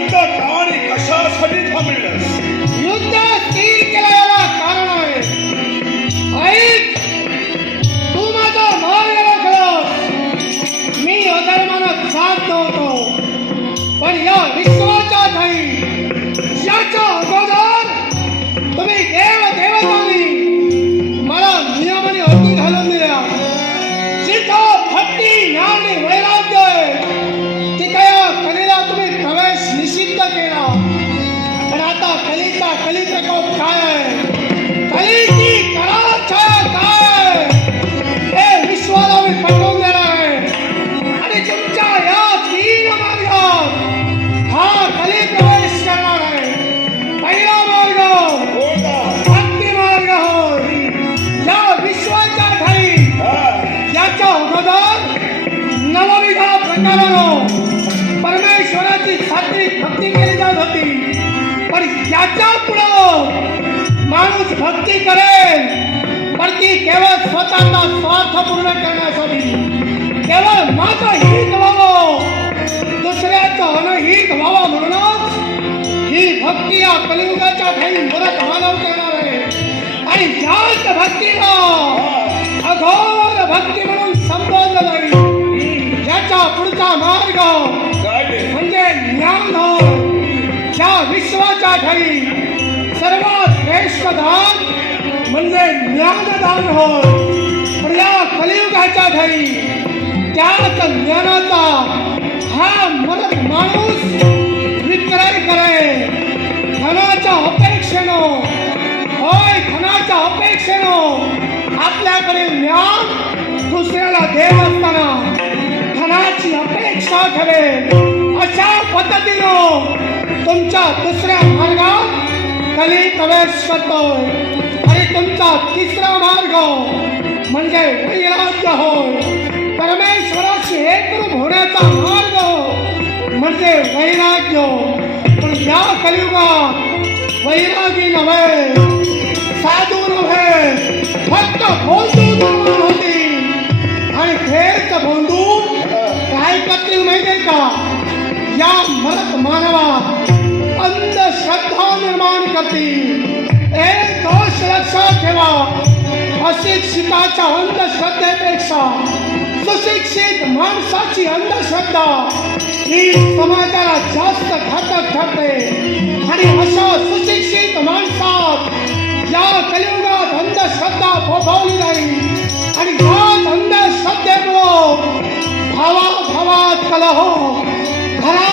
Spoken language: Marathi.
युद्ध का आणि कशासाठी थांबविलंस? युद्ध स्थिर केलं याला कारण आहे. ऐक, तू माझा मार्ग राखलास. मी अधर्मानं साथ नव्हतो, पण या विश्वाच्या ठाई याच्या अगोदर तुम्ही देव देवतांनी मला नियमाने अटी घालून दिल्या. जिथं भक्ती ज्ञान आणि वैराग्य आहे, तिथे या कलेला तुम्ही प्रवेश निषिद्ध केला. पण आता कलीचा कली प्रकोप काय आहे, कलीची कला छाया काय हे विश्वाला मी पटवून देणार आहे. आणि तुमच्या या तीन मार्गात हा कली प्रवेश करणार आहे. पहिला मार्ग कोणता? भक्ती मार्ग होय. या विश्वाच्या ठाई याच्या अगोदर नवविधा प्रकारानं परमेश्वराची सात्विक भक्ती केली जात होती. पण याच्या पुढं माणूस भक्ती करेल, पण ती केवळ स्वतःचा स्वार्थ पूर्ण करण्यासाठी, केवळ माझं हित व्हावं, दुसऱ्याचं अनहित व्हावं म्हणूनच ही भक्ती या कलियुगाच्या काही मदत मानव करणार आहे. आणि याच भक्तीला अघोर भक्ती म्हणून संबोधलं जाईल. याच्या पुढचा मार्ग काय ते? म्हणजे ज्ञान होय. या विश्वाच्या ठाई सर्वात श्रेष्ठ दान म्हणजे ज्ञानदान होय. पण या कलियुगाच्या ठाई त्याच ज्ञानाचा हा मरत माणूस विक्रय करेल. धनाच्या अपेक्षेनं, होय धनाच्या अपेक्षेनं आपल्याकडे ज्ञान दुसऱ्याला देत असताना धनाची अपेक्षा ठेवेल. अशा पद्धतीनं तुमच्या दुसऱ्या मार्गात कली प्रवेश करतोय. आणि तुमचा तिसरा मार्ग म्हणजे वैराग्य होय. परमेश्वराशी एकरूप होण्याचा मार्ग म्हणजे वैराग्य. पण या कलियुगात वैरागी नव्हे, साधू नव्हे, फक्त बोंधू निर्माण होतील. आणि हेच बोंधू काय करतील माहितीये का, या मरत मानवात अंधश्रद्धा निर्माण करतील. एक गोष्ट लक्षात ठेवा, अशिक्षिताच्या अंधश्रद्धेपेक्षा सुशिक्षित माणसाची अंधश्रद्धा ही समाजाला जास्त घातक ठरते. आणि अशा सुशिक्षित माणसात या कलियुगात अंधश्रद्धा फोफावली जाईल. आणि याच अंधश्रद्धेमुळं भावाभावात कलह, घरात